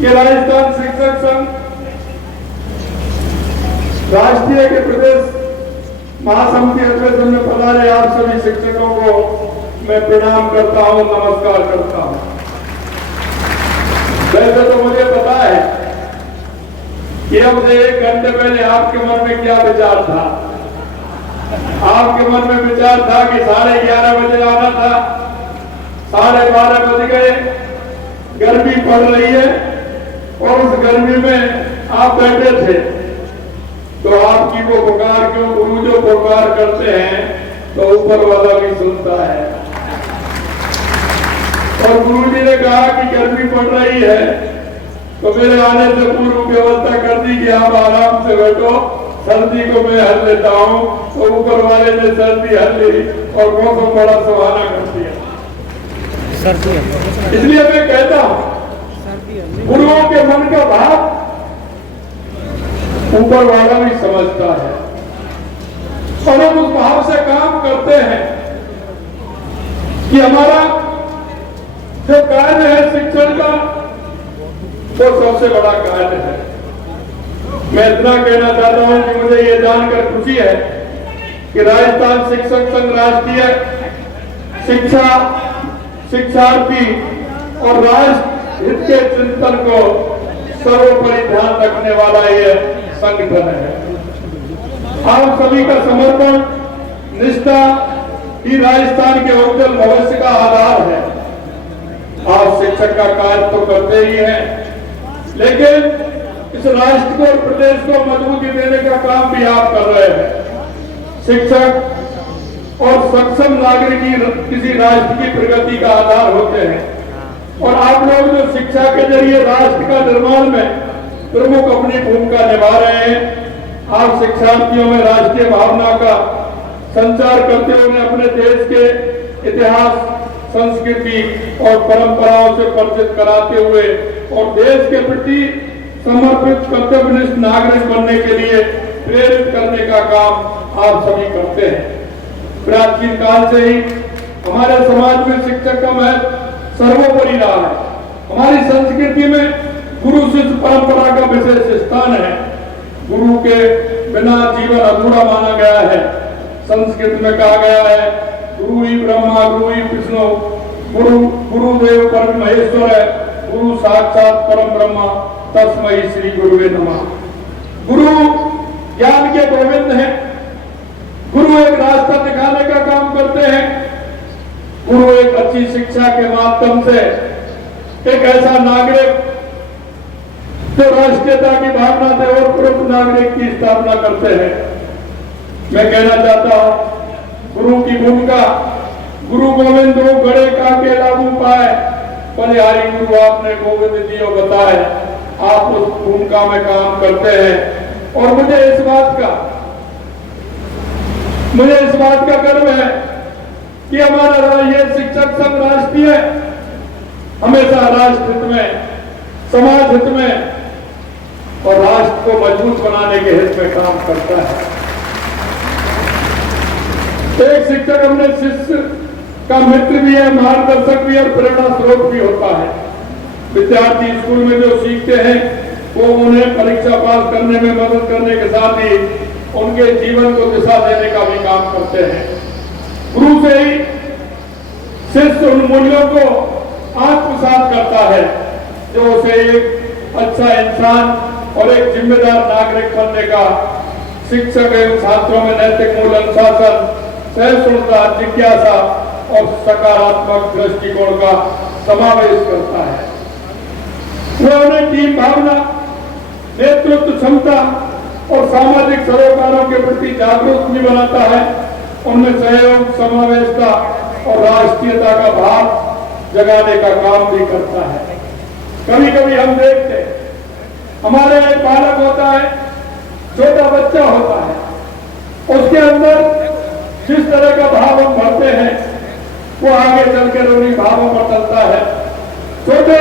कि राजस्थान शिक्षक संघ राष्ट्रीय के प्रदेश महासमिति अधिवेशन में पधारे आप सभी शिक्षकों को मैं प्रणाम करता हूं, नमस्कार करता हूं। वैसे तो मुझे पता है कि अब से 1 घंटे पहले आपके मन में क्या विचार था। आपके मन में विचार था कि 11:30 बजे आना था, 12:30 बज गए, गर्मी पड़ रही है और उस गर्मी में आप बैठे थे तो आपकी वो पुकार क्यों, गुरु जो पुकार करते हैं तो ऊपर वाला भी सुनता है। और गुरु जी ने कहा कि गर्मी पड़ रही है तो मेरे आने से पूर्व व्यवस्था कर दी कि आप आराम से बैठो, सर्दी को मैं हल लेता हूं। तो ऊपर वाले ने सर्दी हल ली और मौसम बड़ा सुहाना कर दिया। इसलिए मैं कहता हूं गुरुओं के मन का भाव ऊपर वाला भी समझता है और हम उस भाव से काम करते हैं कि हमारा जो कार्य है शिक्षण का वो सबसे बड़ा कार्य है। मैं इतना कहना चाहता हूं कि मुझे ये जानकर खुशी है कि राजस्थान शिक्षक संघ राष्ट्रीय शिक्षार्थी और राष्ट्र हित के चिंतन को सर्वोपरि ध्यान रखने वाला ये संगठन है। आप सभी का समर्पण, निष्ठा ही राजस्थान के उज्जवल भविष्य का आधार है। आप शिक्षक का कार्य तो करते ही हैं, लेकिन इस राष्ट्र को और प्रदेश को मजबूती देने का काम भी आप कर रहे हैं। शिक्षक और सक्षम नागरिक ही किसी राष्ट्र की प्रगति का आधार होते हैं और आप लोग जो शिक्षा के जरिए राष्ट्र का निर्माण में प्रमुख अपनी भूमिका निभा रहे हैं। आप शिक्षार्थियों में राष्ट्रीय भावना का संचार करते हुए अपने देश के इतिहास, संस्कृति और परंपराओं से परिचित कराते हुए और देश के प्रति समर्पित कर्तव्यनिष्ठ नागरिक बनने के लिए प्रेरित करने का काम आप सभी करते हैं। प्राचीन काल से ही हमारे समाज में शिक्षक का महत्व सर्वोपरि रहा है। हमारी संस्कृति में गुरु शिष्य परंपरा का विशेष स्थान है। गुरु के बिना जीवन अधूरा माना गया है। संस्कृत में कहा गया है गुरु ही ब्रह्मा, गुरु ही विष्णु, गुरुदेव परम महेश्वर है, गुरु साक्षात परम ब्रह्मा, तस्मै श्री गुरुवे नमः। गुरु ज्ञान के गोविंद हैं। गुरु एक रास्ता दिखाने का काम करते हैं। गुरु एक अच्छी शिक्षा के माध्यम से एक ऐसा नागरिक जो राष्ट्रीयता की भावना से और प्रमुख नागरिक की स्थापना करते हैं। मैं कहना चाहता हूं गुरु की भूमिका, गुरु गोविंद हो गड़े का के लागू पाए, बलिहारी गुरु आपने गोविंद जी को बताए। आप उस भूमिका में काम करते हैं और मुझे इस बात का गर्व है कि हमारा ये शिक्षक संघ राष्ट्रीय हमेशा राष्ट्र हित में, समाज हित में और राष्ट्र को मजबूत बनाने के हित में काम करता है। एक शिक्षक अपने शिष्य का मित्र भी है, मार्गदर्शक भी है और प्रेरणा स्रोत भी होता है। विद्यार्थी स्कूल में जो सीखते हैं वो उन्हें परीक्षा पास करने में मदद करने के साथ ही उनके जीवन को दिशा देने का भी काम करते हैं। गुरु से ही शिष्य उन मूल्यों को आत्मसात करता है जो उसे एक अच्छा इंसान और एक जिम्मेदार नागरिक बनने का, शिक्षक एवं छात्रों में नैतिक मूल्य, अनुशासन, सहिष्णुता, जिज्ञासा और सकारात्मक दृष्टिकोण का समावेश करता है। वह उन्हें टीम भावना, नेतृत्व क्षमता और सामाजिक सरोकारों के प्रति जागरूक भी बनाता है। उनमें सहयोग, समावेशता और राष्ट्रीयता का भाव जगाने का काम भी करता है। कभी कभी हम देखते हैं हमारे एक बालक होता है, छोटा बच्चा होता है, उसके अंदर जिस तरह का भाव हम भरते हैं वो आगे चलकर उन्हीं भावों पर चलता है। छोटे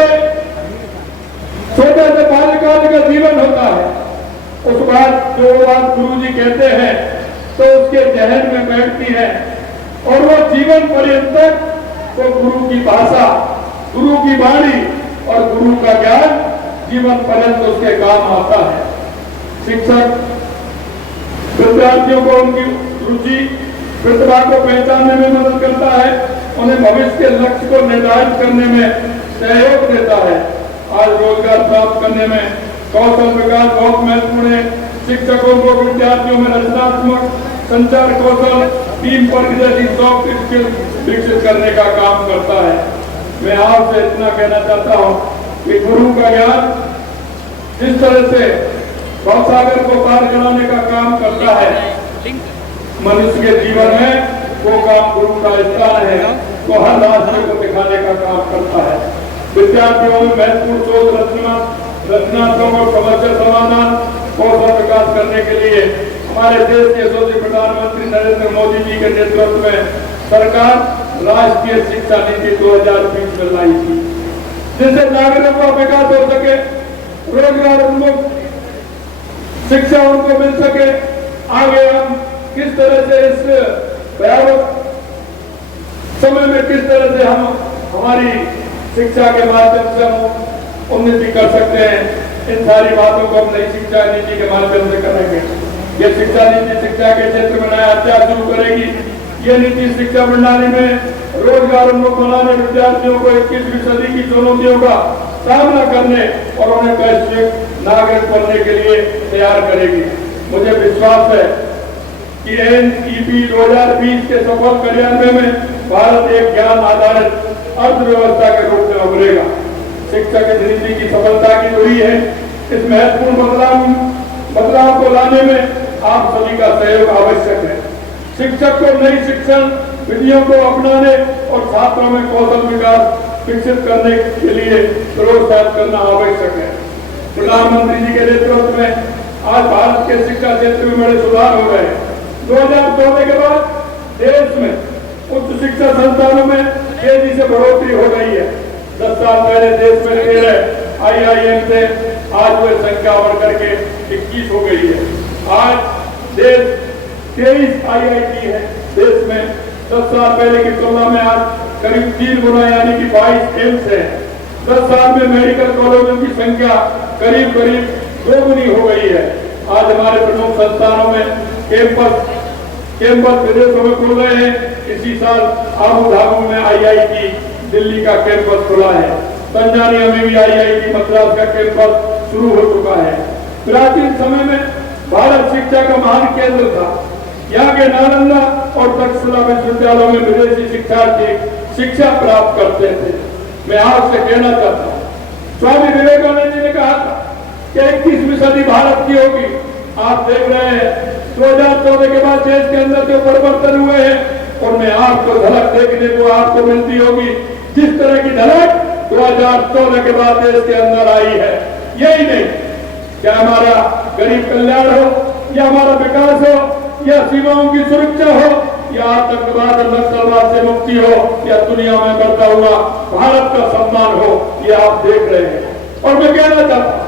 से बाल्यकाल का जीवन होता है, उस बात जो बात गुरुजी कहते हैं तो उसके जहन में बैठती है और वो जीवन पर्यंत तक तो गुरु की भाषा, गुरु की वाणी और गुरु का ज्ञान जीवन पर्यंत उसके काम आता है। शिक्षक विद्यार्थियों को उनकी रुचि प्रतिभा को पहचानने में मदद करता है, उन्हें भविष्य के लक्ष्य को निर्धारित करने में सहयोग देता है। आज रोजगार प्राप्त करने में कौशल विकास बहुत महत्वपूर्ण है। शिक्षकों को विद्यार्थियों में रचनात्मक संचार कौशल, टीम वर्क जैसी सॉफ्ट स्किल विकसित करने का काम करता है। मैं आपसे इतना कहना चाहता हूँ कि गुरु का ज्ञान जिस तरह से भवसागर को पार कराने का काम करता है, मनुष्य के जीवन में वो काम गुरु का स्थान है, वो हर रास्ते को दिखाने का काम करता है। विद्यार्थियों में महत्वपूर्ण सोच, रचनात्मक और समस्या समाधान कौशल विकास करने के लिए हमारे देश के यशस्वी प्रधानमंत्री नरेंद्र मोदी जी के नेतृत्व में सरकार राष्ट्रीय शिक्षा नीति 2020 में लाई थी, जिससे नागरिकों का विकास हो सके, रोजगार उन्मुख शिक्षा उनको मिल सके। आगे हम किस तरह से इस भयावह समय में किस तरह से हम हमारी शिक्षा के माध्यम से हम उन्नति कर सकते हैं, इन सारी बातों को हम नई शिक्षा नीति के माध्यम से करेंगे। ये शिक्षा नीति शिक्षा के क्षेत्र में नया अध्याय शुरू करेगी। ये नीति शिक्षा प्रणाली में रोजगार उन्मुख बनाने, विद्यार्थियों को 21वीं सदी की चुनौतियों का सामना करने और उन्हें वैश्विक नागरिक बनने के लिए तैयार करेगी। मुझे विश्वास है कि NEP 2020 के सफल क्रियान्वयन में भारत एक ज्ञान आधारित अर्थव्यवस्था के रूप में उभरेगा। शिक्षा की नीति की सफलता की जोड़ी है। इस महत्वपूर्ण बदलाव को लाने में आप सभी का सहयोग आवश्यक है। शिक्षक को नई शिक्षण विधियों को अपनाने और छात्रों में कौशल विकास विकसित करने के लिए प्रोत्साहित करना आवश्यक है। प्रधानमंत्री जी के नेतृत्व में आज भारत के शिक्षा क्षेत्र में बड़े सुधार हो गए। 2014 के बाद देश में उच्च शिक्षा संस्थानों में तेजी से बढ़ोतरी हो गई है। 10 साल पहले देश में 13 IIM थे, आज वह संख्या बढ़ करके 21 हो गई है। आज देश 23 IIT है देश में। 10 साल पहले की तुलना में आज करीब 3 गुना यानी कि 22 एम्स है। 10 साल में मेडिकल कॉलेजों की संख्या करीब 2 गुनी हो गई है। आज हमारे प्रमुख संस्थानों में कैंपस विदेशों में खुल रहे हैं। इसी साल आबू धाबी में IIT दिल्ली का कैंपस खुला है। तंजानिया में भी IIT मद्रास का कैंपस शुरू हो चुका है। प्राचीन समय में भारत शिक्षा का महान केंद्र था। यहाँ के नालंदा और तक्षशिला विश्वविद्यालयों में विदेशी शिक्षार्थी शिक्षा प्राप्त करते थे। मैं आपसे कहना चाहता हूँ, स्वामी विवेकानंद जी ने कहा था कि 21वीं सदी भारत की होगी। आप देख रहे हैं 2014 के बाद देश के अंदर जो परिवर्तन हुए हैं, उनमें आपको झलक देखने को आपको मिलती होगी। जिस तरह की झलक 2014 के बाद देश के अंदर आई है, यही नहीं क्या हमारा गरीब कल्याण हो, या हमारा विकास हो, या सीमाओं की सुरक्षा हो, या आतंकवाद और नक्सलवाद से मुक्ति हो, या दुनिया में बढ़ता हुआ भारत का सम्मान हो, ये आप देख रहे हैं। और मैं कहना चाहता हूँ,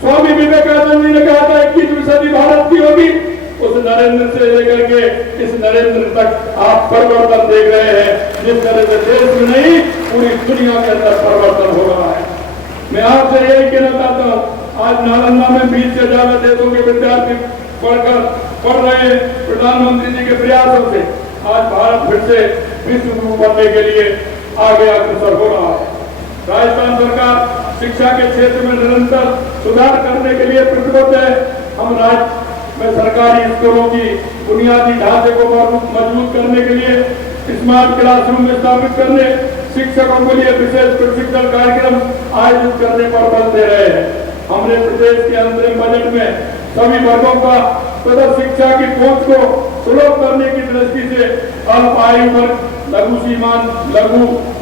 स्वामी विवेकानंद जी ने कहा था 21वीं सदी भारत की होगी। उस नरेंद्र से लेकर के इस नरेंद्र तक आप परिवर्तन देख रहे हैं। जिस तरह से देश में नहीं, पूरी दुनिया के अंदर परिवर्तन हो रहा है। मैं आपसे यही कहना चाहता हूँ, आज नालंदा में 20 से ज्यादा देशों के विद्यार्थी पढ़ रहे हैं। प्रधानमंत्री जी के प्रयासों से आज भारत फिर से विश्व गुरु बनने के लिए आगे अग्रसर हो रहा है। राजस्थान सरकार शिक्षा के क्षेत्र में निरंतर सुधार करने के लिए प्रतिबद्ध है। हम राज्य में सरकारी स्कूलों की बुनियादी ढांचे को मजबूत करने के लिए स्मार्ट क्लासरूम स्थापित करने, शिक्षकों के लिए विशेष प्रशिक्षण कार्यक्रम आयोजित करने पर बल दे रहे हैं। हमने प्रदेश के अंतरिम बजट में सभी वर्गों का तथा शिक्षा की पहुंच को सुलभ करने की दृष्टि से अल्प आयु वर्ग, लघु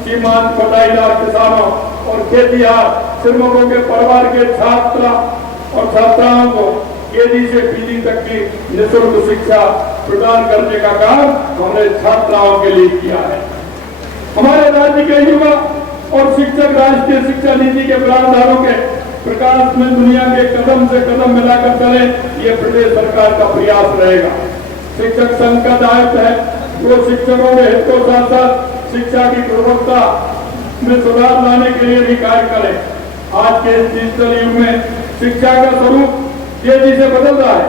सीमांत बटाईदार किसानों और खेतिहर श्रमिकों के परिवार के छात्र और छात्राओं को KG से PG तक की निःशुल्क शिक्षा प्रदान करने का काम हमने छात्राओं के लिए किया है। हमारे राज्य के युवा और शिक्षक राष्ट्रीय शिक्षा नीति के प्रावधानों के प्रकाश में दुनिया के कदम से कदम मिलाकर चले, ये प्रदेश सरकार का प्रयास रहेगा। शिक्षक संघ का दायित्व है वो शिक्षकों के हित को साथ साथ शिक्षा की गुणवत्ता में सुधार लाने के लिए भी कार्य करें। आज के इस डिजिटल युग में शिक्षा का स्वरूप तेजी से बदल रहा है।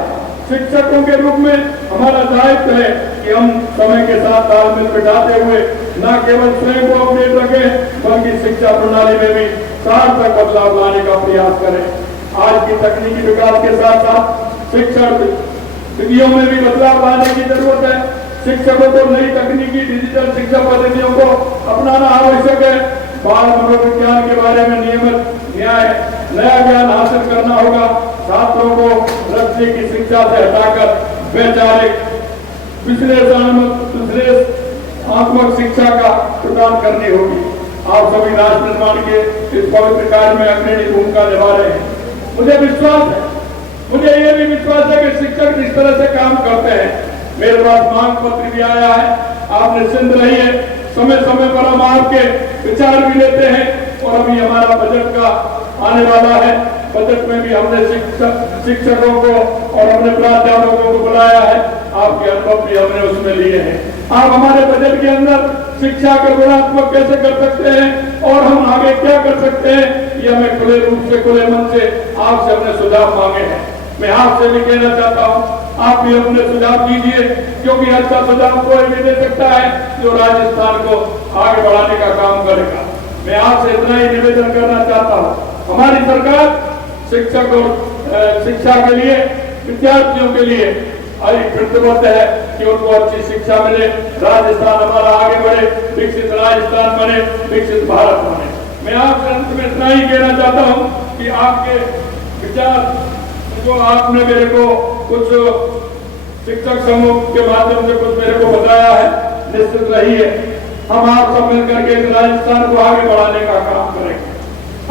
शिक्षकों के रूप में हमारा दायित्व है कि हम समय के साथ तालमेल बिठाते हुए न केवल स्वयं को अपडेट रखें बल्कि शिक्षा प्रणाली में भी सार्थक बदलाव लाने का प्रयास करें। आज की तकनीकी विकास के साथ साथ शिक्षण विधियों में भी बदलाव लाने की जरूरत है। शिक्षकों को नई तकनीकी डिजिटल शिक्षा पद्धतियों को अपनाना आवश्यक है। बाल मनोविज्ञान के बारे में नियमित नया ज्ञान हासिल करना होगा। छात्रों को रस्ते की शिक्षा से हटाकर वैचारिक विश्लेषणात्मक शिक्षा का प्रदान करनी होगी। आप सभी राष्ट्र निर्माण के इस पवित्र कार्य में अग्रणी भूमिका निभा रहे हैं। मुझे विश्वास है, मुझे ये भी विश्वास है कि शिक्षक जिस तरह से काम करते हैं, मेरे पास मांग पत्र भी आया है, आप निश्चिंत रहिए। समय समय पर हम आपके विचार भी लेते हैं और अभी हमारा बजट का आने वाला है। बजट में भी हमने शिक्षकों को और अपने प्राध्यापकों को बुलाया है। आपके अनुभव भी हमने उसमें लिए हैं। आप हमारे बजट के अंदर शिक्षा को गुणात्मक कैसे कर सकते हैं और हम आगे क्या कर सकते हैं, ये हमें खुले रूप से खुले मन से आपसे अपने सुझाव मांगे हैं। मैं आपसे भी कहना चाहता हूँ, आप भी अपने सुझाव दीजिए, क्योंकि अच्छा सुझाव कोई भी दे सकता है जो राजस्थान को आगे बढ़ाने का काम करेगा। मैं आपसे इतना ही निवेदन करना चाहता हूँ, हमारी सरकार शिक्षक और शिक्षा के लिए, विद्यार्थियों के लिए प्रतिबद्ध है कि उनको अच्छी शिक्षा मिले, राजस्थान हमारा आगे बढ़े, विकसित राजस्थान बने, विकसित भारत बने। मैं आपसे अंत में इतना ही कहना चाहता हूँ कि आपके विचार जो आपने मेरे को कुछ शिक्षक समूह के माध्यम से कुछ मेरे को बताया है, निश्चित रहिए हम आप सब मिलकर के राजस्थान को आगे बढ़ाने का काम करेंगे।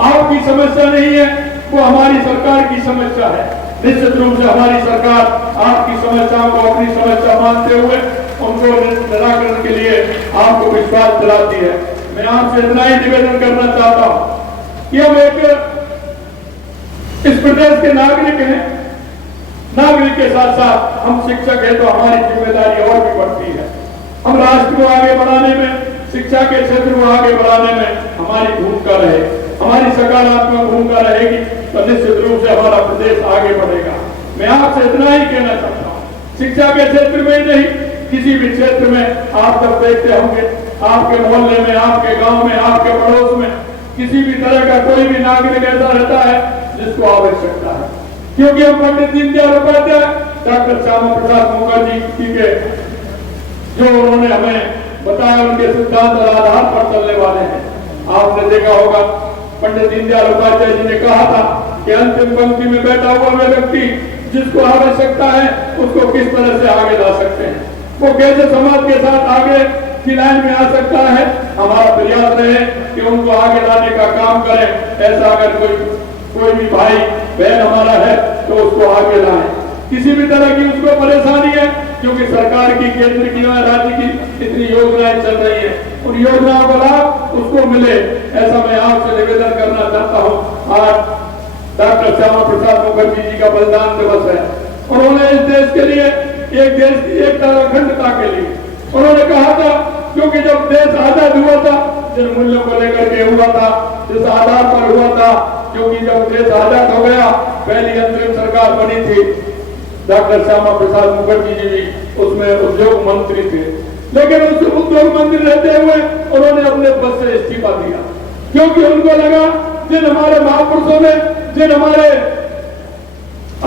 आपकी समस्या नहीं है, वो हमारी सरकार की समस्या है। निश्चित रूप से हमारी सरकार आपकी समस्याओं को अपनी समस्या मानते हुए उनको निराकरण के लिए आपको विश्वास दिलाती है। मैं आपसे इतना ही निवेदन करना चाहता हूँ कि हम एक इस प्रदेश के नागरिक हैं, नागरिक के साथ साथ हम शिक्षक हैं, तो हमारी जिम्मेदारी और भी बढ़ती है। हम राष्ट्र को आगे बढ़ाने में, शिक्षा के क्षेत्र को आगे बढ़ाने में हमारी भूमिका रहे, हमारी सकारात्मक भूमिका रहेगी तो निश्चित रूप से हमारा प्रदेश आगे बढ़ेगा। मैं आपसे इतना ही कहना चाहता हूँ, शिक्षा के क्षेत्र में ही नहीं, किसी भी क्षेत्र में आप जब देखते होंगे, आपके मोहल्ले में, आपके गांव में, आपके पड़ोस में किसी भी तरह का कोई भी नागरिक ऐसा रहता है जिसको आवश्यकता है, क्योंकि हम पंडित दीनदयाल उपाध्याय, डॉक्टर श्यामा प्रसाद मुखर्जी के जो उन्होंने हमें बताया, उनके सिद्धांत और आधार पर चलने वाले हैं। आपने देखा होगा पंडित दीनदयाल उपाध्याय जी ने कहा था कि अंतिम पंक्ति में बैठा हुआ व्यक्ति जिसको आवश्यकता है उसको किस तरह से आगे ला सकते हैं, वो कैसे समाज के साथ आगे की लाइन में आ सकता है। हमारा प्रयास रहे कि उनको आगे लाने का काम करें। ऐसा अगर कोई भी भाई बहन हमारा है तो उसको आगे लाएं। किसी भी तरह की उसको परेशानी है, क्योंकि सरकार की, केंद्र की और राज्य की इतनी योजनाएं चल रही है, उन योजनाओं का लाभ उसको मिले, ऐसा मैं आपसे निवेदन करना चाहता हूँ। आज डॉक्टर श्यामा प्रसाद मुखर्जी जी का बलिदान दिवस है। उन्होंने इस देश के लिए, एक देश की एकता और अखंडता के लिए उन्होंने कहा था, क्योंकि जब देश आजाद हुआ था, जिन मूल्यों को लेकर के हुआ था, जिस आधार पर हुआ था, क्योंकि जब देश आजाद हो गया, पहली अंतरिम सरकार बनी थी, डॉक्टर श्यामा प्रसाद मुखर्जी जी भी उसमें उद्योग मंत्री थे, लेकिन उस उद्योग मंत्री रहते हुए उन्होंने अपने पद से इस्तीफा दिया, क्योंकि उनको लगा जिन हमारे महापुरुषों ने, जिन हमारे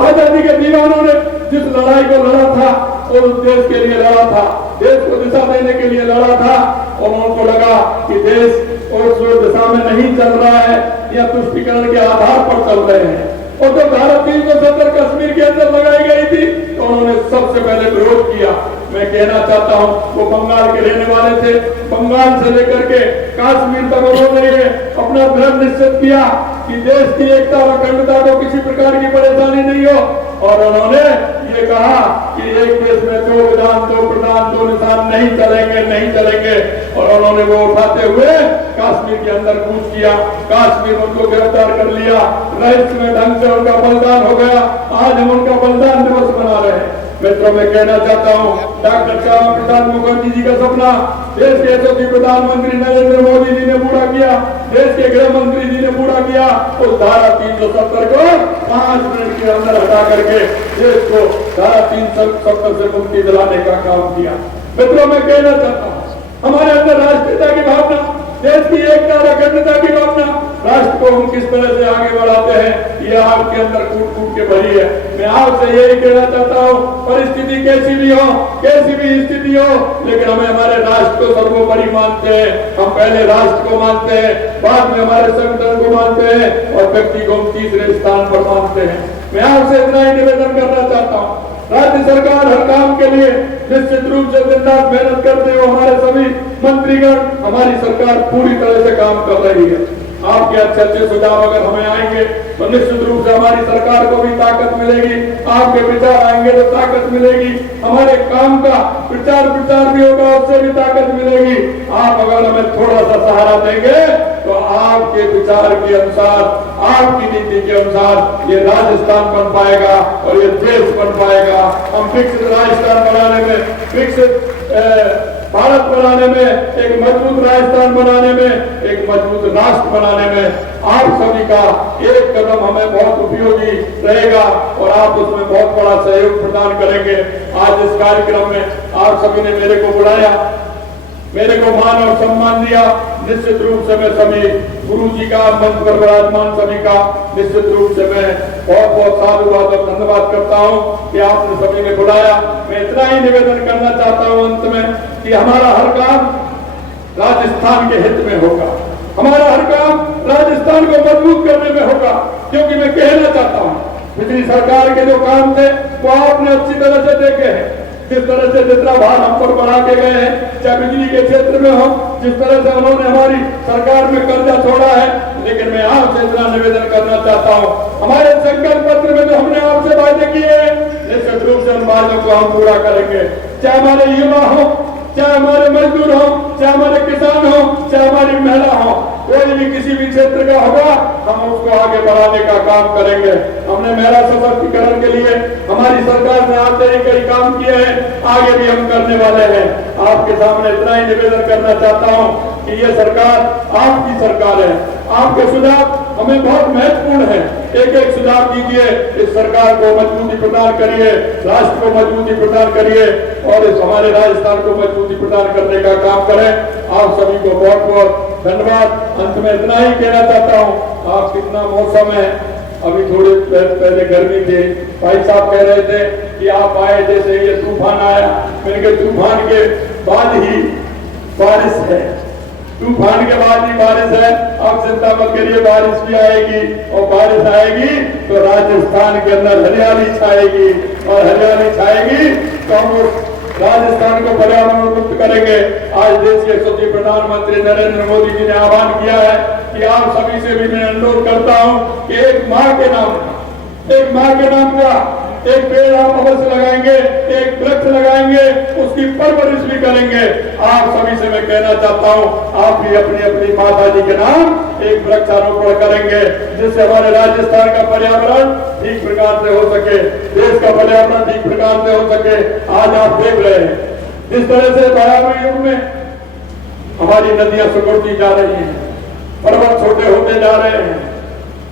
आजादी के दीवानों ने जिस लड़ाई को लड़ा था और उस देश के लिए लड़ा था, देश को दिशा देने के लिए लड़ा था, और उनको लगा कि देश उस दिशा में नहीं चल रहा है या तुष्टिकरण के आधार पर चल रहे हैं। और तो भारत 370 कश्मीर के अंदर लगाई गई थी तो उन्होंने सबसे पहले विरोध किया। मैं कहना चाहता हूँ, वो बंगाल के रहने वाले थे, बंगाल से लेकर के कश्मीर तक उन्होंने अपना दृढ़ निश्चित किया कि देश की एकता और अखंडता को किसी प्रकार की परेशानी नहीं हो, और उन्होंने ये कहा कि एक देश में दो विधान, दो प्रधान, दो निशान नहीं चलेंगे, नहीं चलेंगे। और उन्होंने वो उठाते हुए कश्मीर के अंदर कूच किया, कश्मीर उनको गिरफ्तार कर लिया, रहस्यमय ढंग से उनका बलिदान हो गया। आज हम उनका बलिदान दिवस मना रहे हैं। मित्रों मैं कहना चाहता हूँ, डॉक्टर श्यामा प्रसाद मुखर्जी जी का सपना देश के यशस्वी प्रधानमंत्री नरेंद्र मोदी जी ने पूरा किया, देश के गृह मंत्री जी ने पूरा किया। उस धारा 370 को 5 मिनट के अंदर हटा करके देश को धारा 370 से मुक्ति दिलाने का काम किया। मित्रों मैं कहना चाहता हूँ, हमारे अंदर राष्ट्रीयता की भावना, देश की एकता और अखंडता की भावना, राष्ट्र को हम किस तरह से आगे बढ़ाते हैं, ये आपके अंदर कूट कूट के भरी है। मैं आपसे यही कहना चाहता हूँ, परिस्थिति कैसी भी हो, कैसी भी स्थिति हो, लेकिन हमें हमारे राष्ट्र को सर्वोपरि मानते हैं। हम पहले राष्ट्र को मानते हैं, बाद में हमारे संगठन को मानते हैं और व्यक्ति को हम तीसरे स्थान पर मानते हैं। मैं आपसे इतना ही निवेदन करना चाहता हूँ, राज्य सरकार हर काम के लिए निश्चित रूप से दिन रात मेहनत करते हुए हमारे सभी मंत्रीगण, हमारी सरकार पूरी तरह से काम कर रही है। आपके अच्छे अच्छे सुझाव अगर हमें आएंगे तो निश्चित रूप से हमारी सरकार को भी ताकत मिलेगी। आपके विचार आएंगे तो ताकत मिलेगी, हमारे काम का प्रचार भी होगा, उससे भी ताकत मिलेगी। आप अगर हमें थोड़ा सा सहारा देंगे तो आपके विचार के अनुसार, आपकी नीति के अनुसार ये राजस्थान बन पाएगा और ये देश बन पाएगा। हम विकसित राजस्थान बनाने में, विकसित भारत बनाने में, एक मजबूत राजस्थान बनाने में, एक मजबूत राष्ट्र बनाने में आप सभी का एक कदम हमें बहुत उपयोगी रहेगा और आप उसमें बहुत बड़ा सहयोग प्रदान करेंगे। आज इस कार्यक्रम में आप सभी ने मेरे को बुलाया, मेरे को मान और सम्मान दिया। निश्चित रूप से मैं सभी गुरु जी का, मंच पर विराजमान सभी का निश्चित रूप से मैं बहुत बहुत साधुवाद और धन्यवाद करता हूँ कि आपने सभी ने बुलाया। मैं इतना ही निवेदन करना चाहता हूँ अंत में कि हमारा हर काम राजस्थान के हित में होगा, हमारा हर काम राजस्थान को मजबूत करने में होगा। क्योंकि मैं कहना चाहता हूँ, पिछली सरकार के जो काम थे वो आपने अच्छी तरह से देखे हैं। जिस तरह से जितना भार हम पर बढ़ा के गए हैं, चाहे बिजली के क्षेत्र में हो, जिस तरह से उन्होंने हमारी सरकार में कर्जा छोड़ा है। लेकिन मैं आपसे इतना निवेदन करना चाहता हूँ, हमारे संकल्प पत्र में जो हमने आपसे वादे किए हैं, निश्चित रूप से उन वादों को हम पूरा करेंगे। चाहे हमारे युवा हो, चाहे हमारे मजदूर हो, चाहे हमारे किसान हो, चाहे हमारी महिला हो, कोई भी किसी भी क्षेत्र का होगा, हम उसको आगे बढ़ाने का काम करेंगे। हमने महिला सशक्तिकरण के लिए हमारी सरकार ने आते ही कई काम किए हैं, आगे भी हम करने वाले हैं। आपके सामने इतना ही निवेदन करना चाहता हूँ कि ये सरकार आपकी सरकार है। आपके सुझाव हमें बहुत महत्वपूर्ण है। एक एक सुझाव दीजिए, इस सरकार को मजबूती प्रदान करिए, राष्ट्र को मजबूती प्रदान करिए और इस हमारे राजस्थान को मजबूती प्रदान करने का काम करें। आप सभी को बहुत बहुत धन्यवाद। अंत में इतना ही कहना चाहता हूँ, आप कितना मौसम है, अभी थोड़े पहले गर्मी थी, भाई साहब कह रहे थे कि आप आए जैसे ये तूफान आया। मैंने कहा तूफान के बाद ही बारिश है, तूफान के बाद ही बारिश है। आप चिंता मत करिए, बारिश भी आएगी और बारिश आएगी तो राजस्थान के अंदर हरियाली छाएगी और हरियाली छाएगी तो हम राजस्थान को पर्यावरण मुक्त करेंगे। आज देश के यशस्वी प्रधानमंत्री नरेंद्र मोदी जी ने आह्वान किया है कि आप सभी से भी मैं अनुरोध करता हूं कि एक माँ के नाम का एक पेड़ आप अवश्य लगाएंगे, एक वृक्ष लगाएंगे, उसकी परवरिश भी करेंगे। आप सभी से मैं कहना चाहता हूं, आप भी अपनी अपनी माता जी के नाम एक वृक्षारोपण करेंगे, जिससे हमारे राजस्थान का पर्यावरण ठीक प्रकार से हो सके, देश का पर्यावरण ठीक प्रकार से हो सके। आज आप देख रहे हैं जिस तरह से भयावह युग में हमारी नदियां सुखड़ती जा रही हैं, पर्वत छोटे होते जा रहे हैं,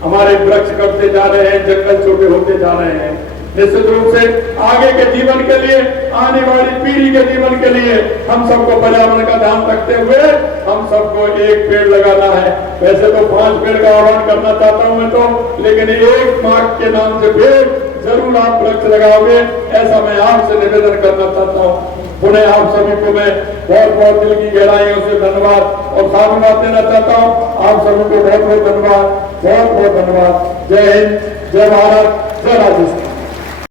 हमारे वृक्ष कटते जा रहे हैं, जंगल छोटे होते जा रहे हैं। निश्चित रूप से आगे के जीवन के लिए, आने वाली पीढ़ी के जीवन के लिए हम सबको पर्यावरण का ध्यान रखते हुए हम सबको एक पेड़ लगाना है। वैसे तो 5 पेड़ का आह्वान करना चाहता हूं मैं तो, लेकिन एक माँ के नाम से पेड़ जरूर आप वृक्ष लगाओगे, ऐसा मैं आपसे निवेदन करना चाहता हूँ। पुनः आप सभी को मैं बहुत बहुत दिल की गहराइयों से धन्यवाद और साधुवाद देना चाहता हूँ। आप सभी को बहुत बहुत धन्यवाद, बहुत बहुत धन्यवाद। जय हिंद, जय भारत, जय राजस्थान।